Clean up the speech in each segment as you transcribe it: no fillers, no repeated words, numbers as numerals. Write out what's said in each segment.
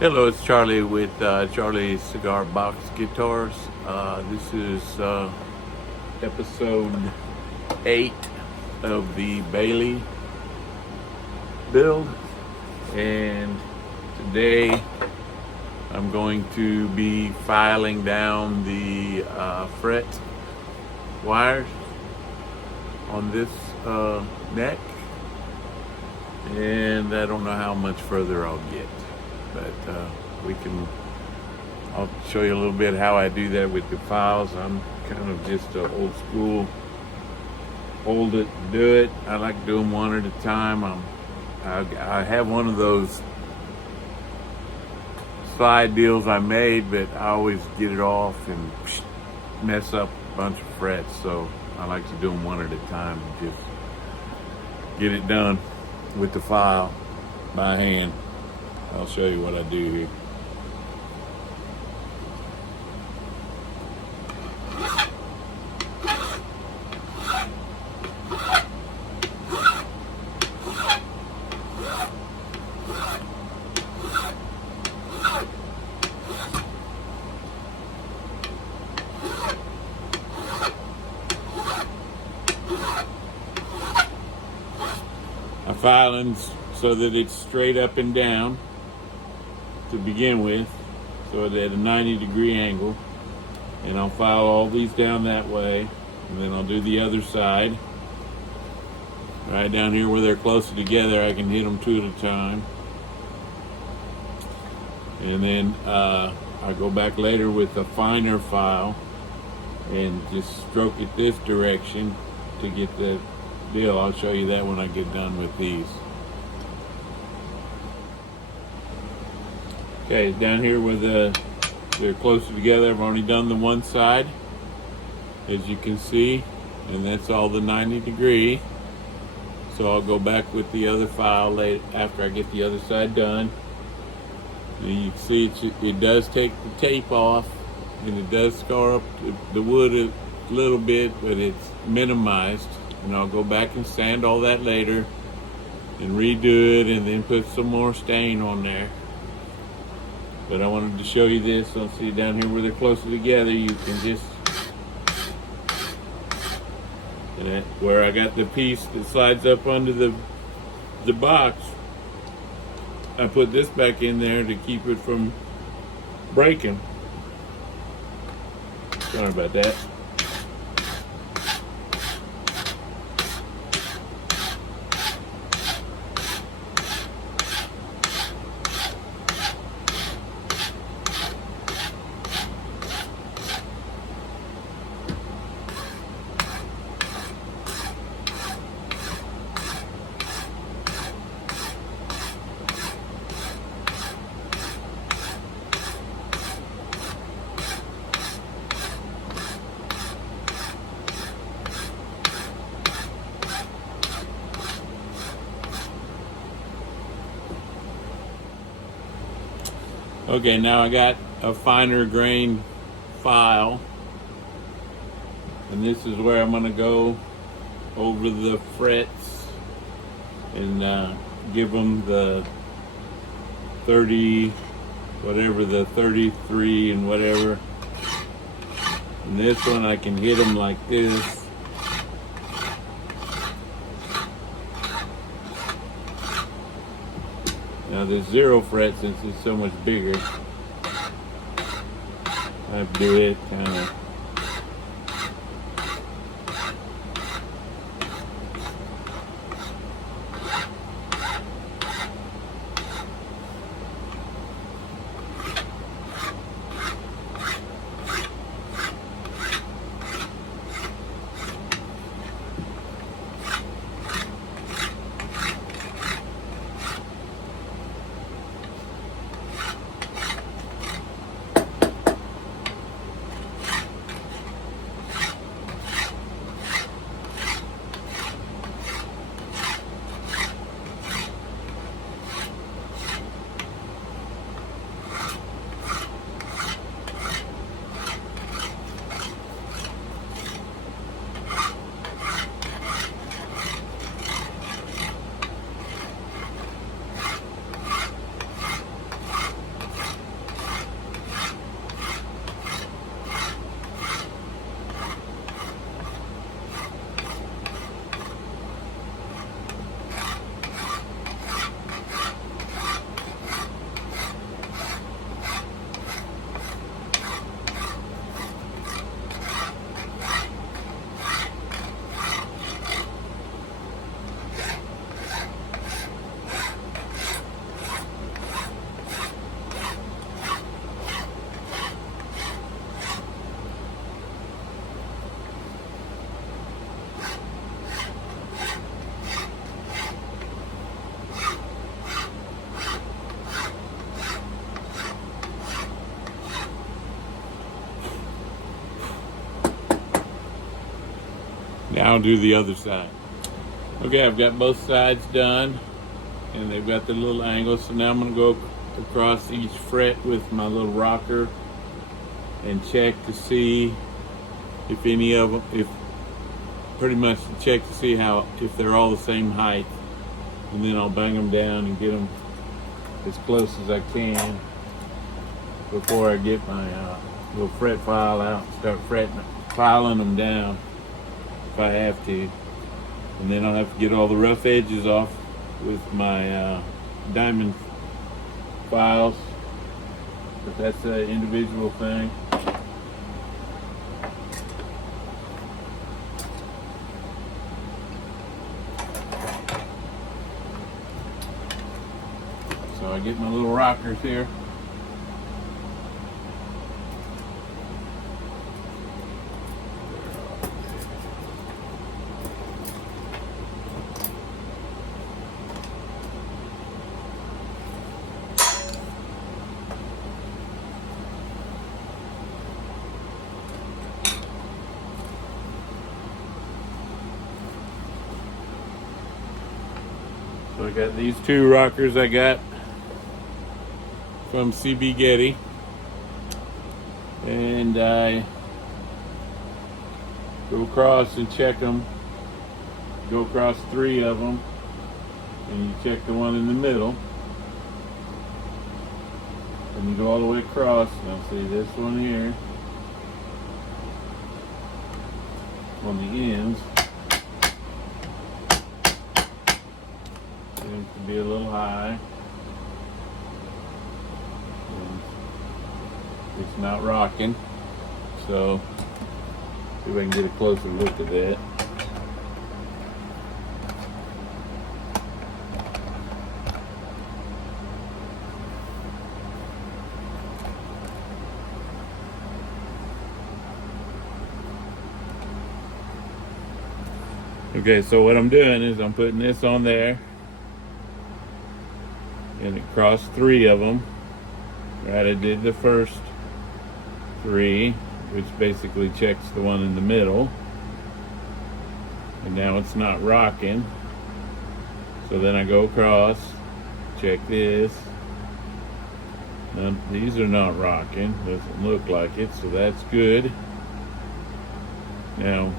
Hello, it's Charlie with Charlie's Cigar Box Guitars. This is episode 8 of the Bailey build, and today I'm going to be filing down the fret wires on this neck, and I don't know how much further I'll get. But I'll show you a little bit how I do that with the files. I'm kind of just an old school, hold it, do it. I like to do them one at a time. I have one of those slide deals I made, but I always get it off and mess up a bunch of frets. So I like to do them one at a time and just get it done with the file by hand. I'll show you what I do here. I file them so that it's straight up and down to begin with, so at a 90-degree angle, and I'll file all these down that way, and then I'll do the other side right down here where they're closer together. I can hit them two at a time, and then I go back later with a finer file and just stroke it this direction to get the deal. I'll show you that when I get done with these. Okay, down here where they're closer together, I've already done the one side, as you can see, and that's all the 90-degree. So I'll go back with the other file later after I get the other side done. And you can see it does take the tape off, and it does scar up the wood a little bit, but it's minimized. And I'll go back and sand all that later and redo it, and then put some more stain on there. But I wanted to show you this. I'll see down here where they're closer together, you can just, where I got the piece that slides up under the box, I put this back in there to keep it from breaking. Sorry about that. Okay, now I got a finer grain file, and this is where I'm going to go over the frets and give them the 30, whatever, the 33 and whatever. And this one I can hit them like this. Now there's 0 fret since it's so much bigger. I do it kind of. Now I'll do the other side. Okay, I've got both sides done, and they've got the little angle. So now I'm going to go across each fret with my little rocker and check to see if any of them, pretty much to check to see if they're all the same height, and then I'll bang them down and get them as close as I can before I get my little fret file out and start filing them down if I have to. And then I'll have to get all the rough edges off with my diamond files, but that's an individual thing. So I get my little rockers here. So I got these two rockers I got from CB Getty, and I go across and check them. Go across 3 of them, and you check the one in the middle, and you go all the way across. Now see this one here on the ends seems to be a little high. It's not rocking, so see if I can get a closer look at that. Okay, so what I'm doing is I'm putting this on there, and across 3 of them. Right, I did the first 3, which basically checks the one in the middle, and now it's not rocking. So then I go across, check this. Now, these are not rocking, doesn't look like it, so that's good. Now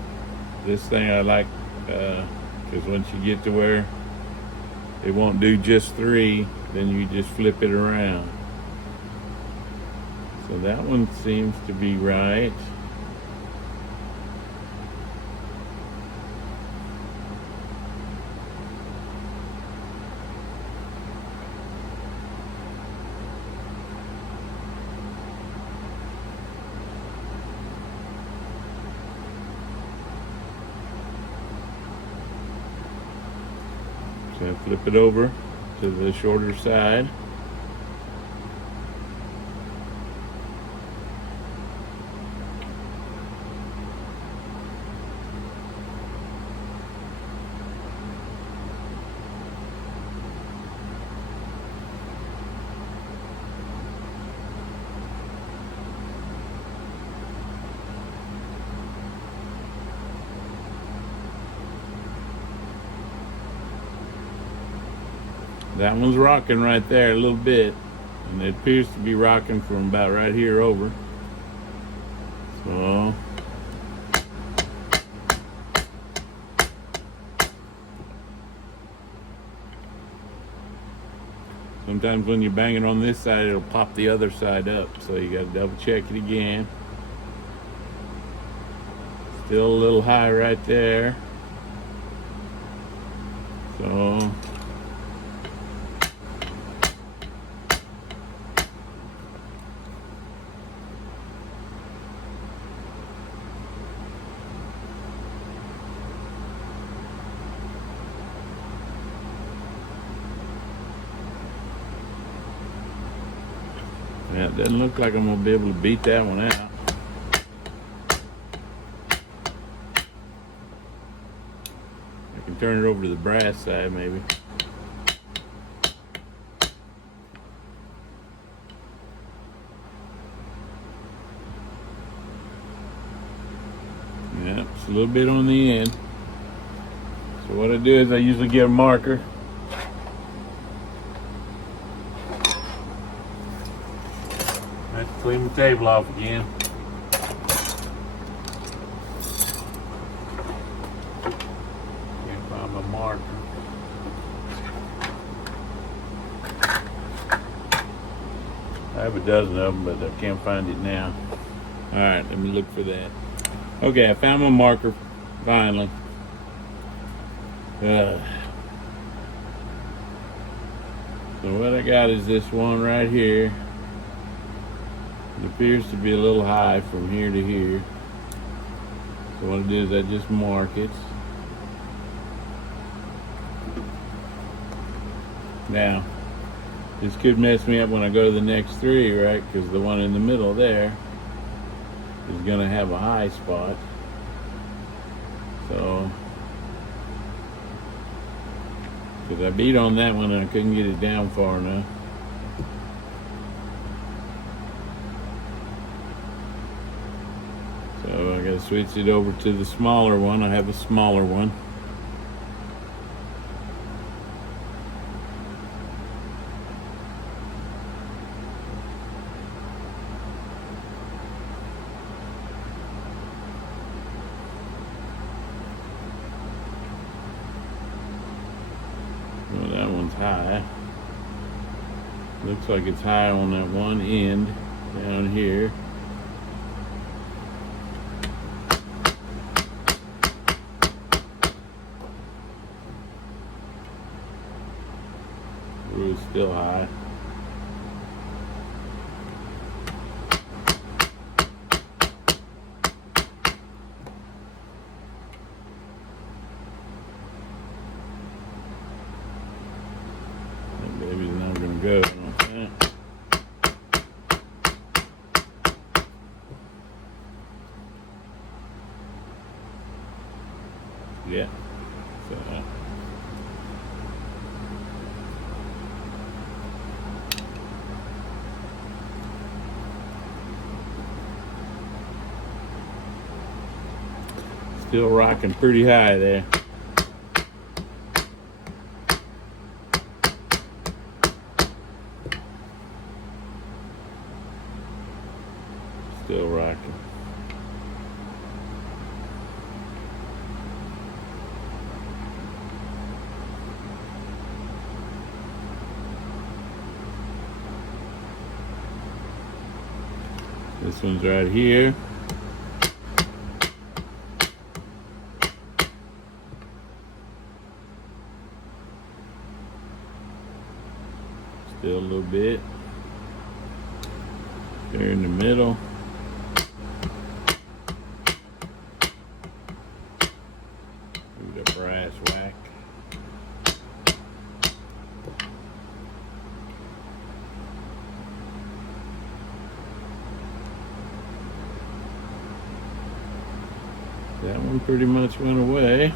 this thing I like, because once you get to where it won't do just 3, then you just flip it around. So that one seems to be right. So I flip it over to the shorter side. That one's rocking right there a little bit, and it appears to be rocking from about right here over. So sometimes when you bang it on this side, it'll pop the other side up, so you got to double check it again. Still a little high right there. So yeah, it doesn't look like I'm gonna be able to beat that one out. I can turn it over to the brass side maybe. Yeah, it's a little bit on the end. So what I do is I usually get a marker. I have to clean the table off again. Can't find my marker. I have a dozen of them, but I can't find it now. All right, let me look for that. Okay, I found my marker finally. So what I got is this one right here. It appears to be a little high from here to here. So what I do is I just mark it. Now, this could mess me up when I go to the next three, right? Because the one in the middle there is going to have a high spot. So, because I beat on that one and I couldn't get it down far enough. So I got to switch it over to the smaller one. I have a smaller one. Oh, that one's high. Looks like it's high on that one end down here. Ooh, it's still high. That baby's not gonna go, I don't think. Yeah. So still rocking pretty high there. Still rocking. This one's right here. Still a little bit. There in the middle. Ooh, the brass whack. That one pretty much went away.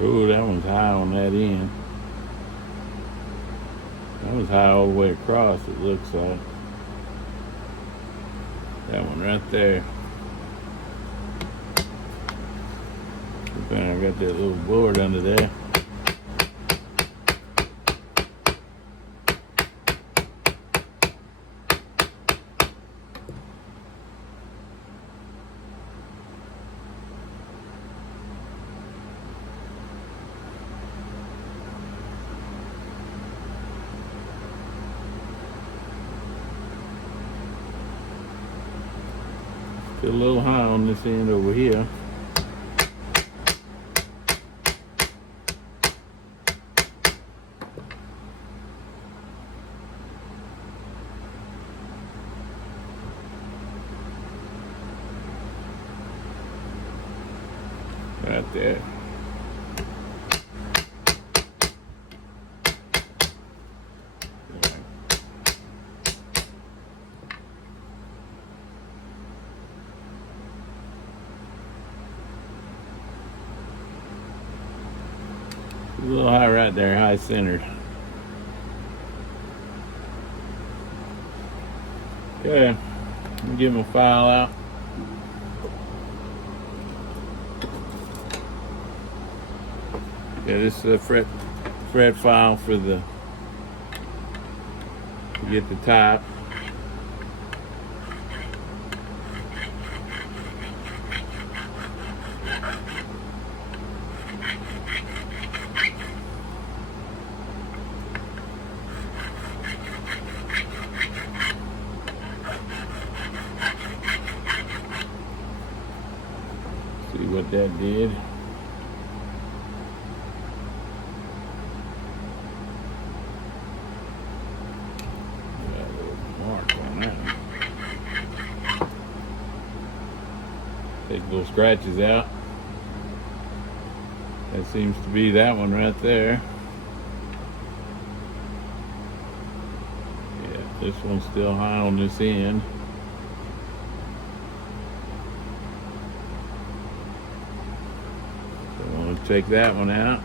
Ooh, that one's high on that end. That was high all the way across, it looks like. That one right there. I got that little board under there. Still a little high on this end over here. Right there. little high right there, high centered. Okay, let me get my file out. Yeah, this is a fret file for the to get the top. See what that did. Got a little mark on that one. Take little scratches out. That seems to be that one right there. Yeah, this one's still high on this end. Take that one out.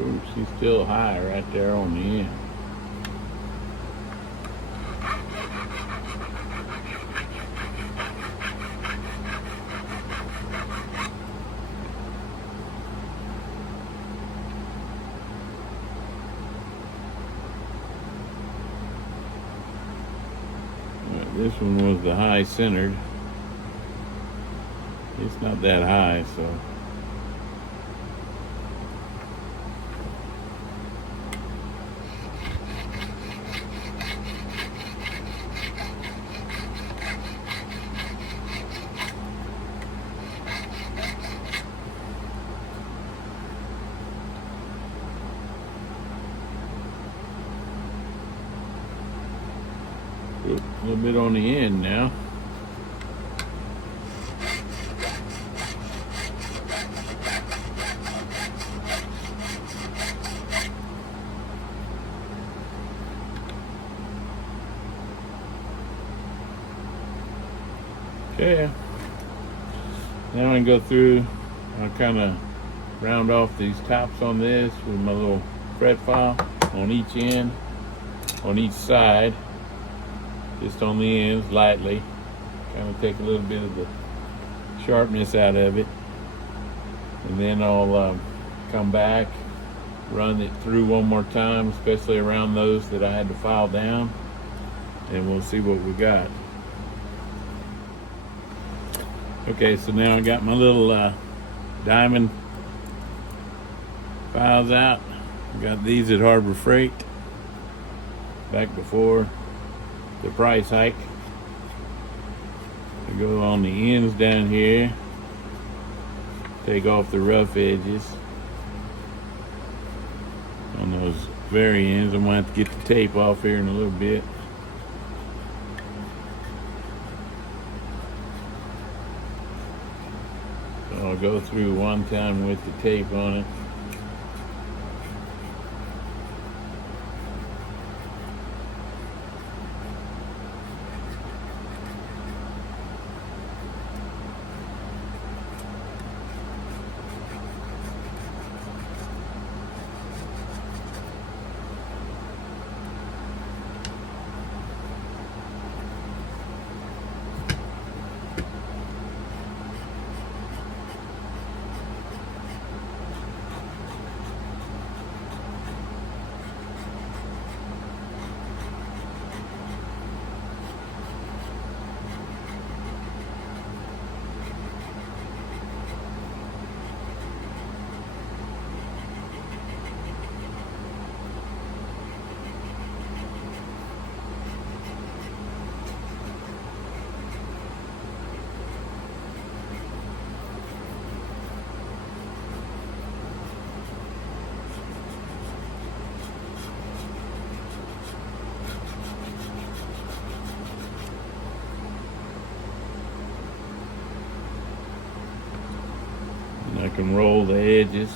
Ooh, she's still high right there on the end. This one was the high centered. It's not that high, so. A little bit on the end now. Okay. Now I can go through, I'll kind of round off these tops on this with my little fret file on each end, on each side. Just on the ends, lightly. Kind of take a little bit of the sharpness out of it. And then I'll come back, run it through one more time, especially around those that I had to file down. And we'll see what we got. Okay, so now I got my little diamond files out. Got these at Harbor Freight back before the price hike. I go on the ends down here, take off the rough edges on those very ends. I'm gonna have to get the tape off here in a little bit. So I'll go through one time with the tape on it. can roll the edges.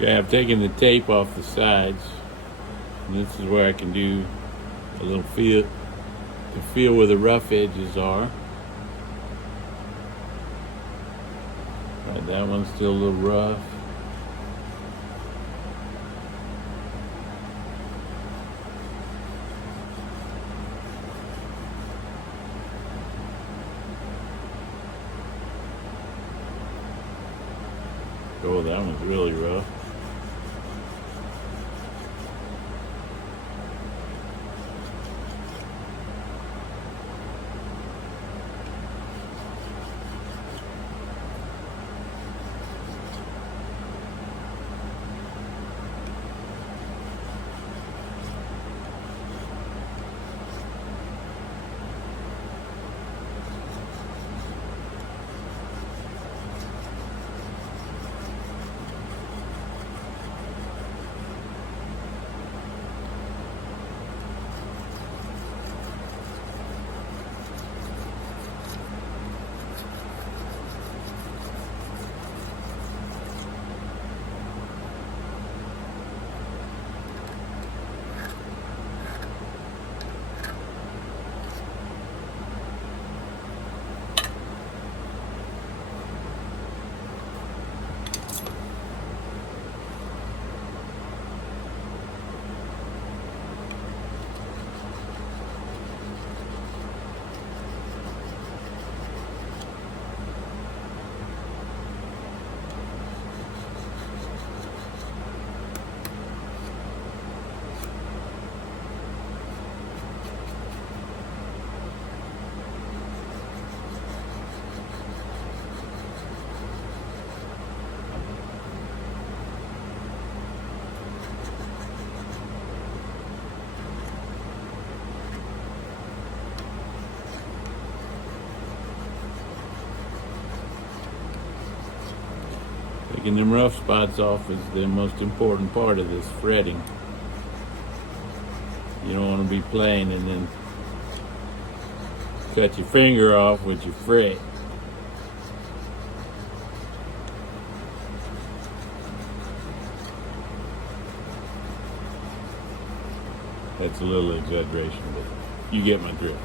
Okay, I've taken the tape off the sides, and this is where I can do a little feel to feel where the rough edges are. Right, that one's still a little rough. Oh, that one's really rough. Taking them rough spots off is the most important part of this fretting. You don't want to be playing and then cut your finger off with your fret. That's a little exaggeration, but you get my drift.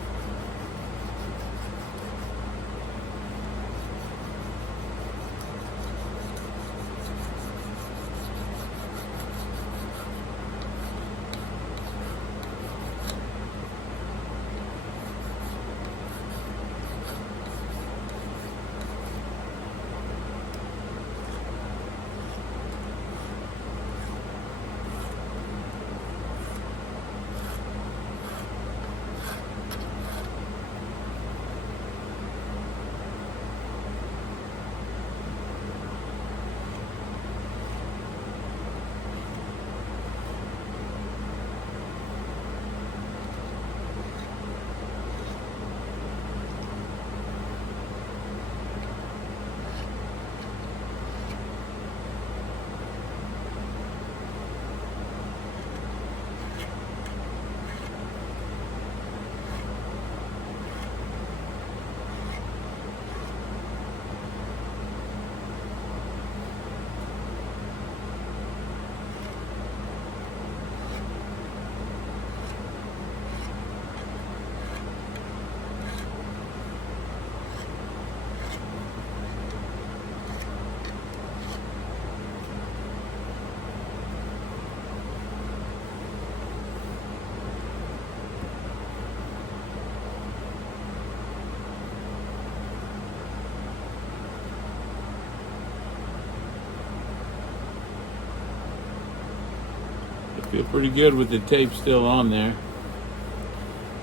Feel pretty good with the tape still on there.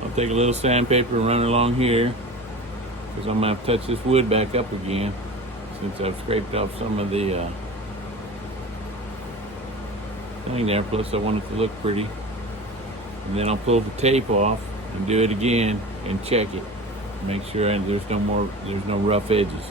I'll take a little sandpaper and run it along here, because I'm going to have to touch this wood back up again since I've scraped off some of the thing there. Plus I want it to look pretty. And then I'll pull the tape off and do it again and check it. Make sure there's no rough edges.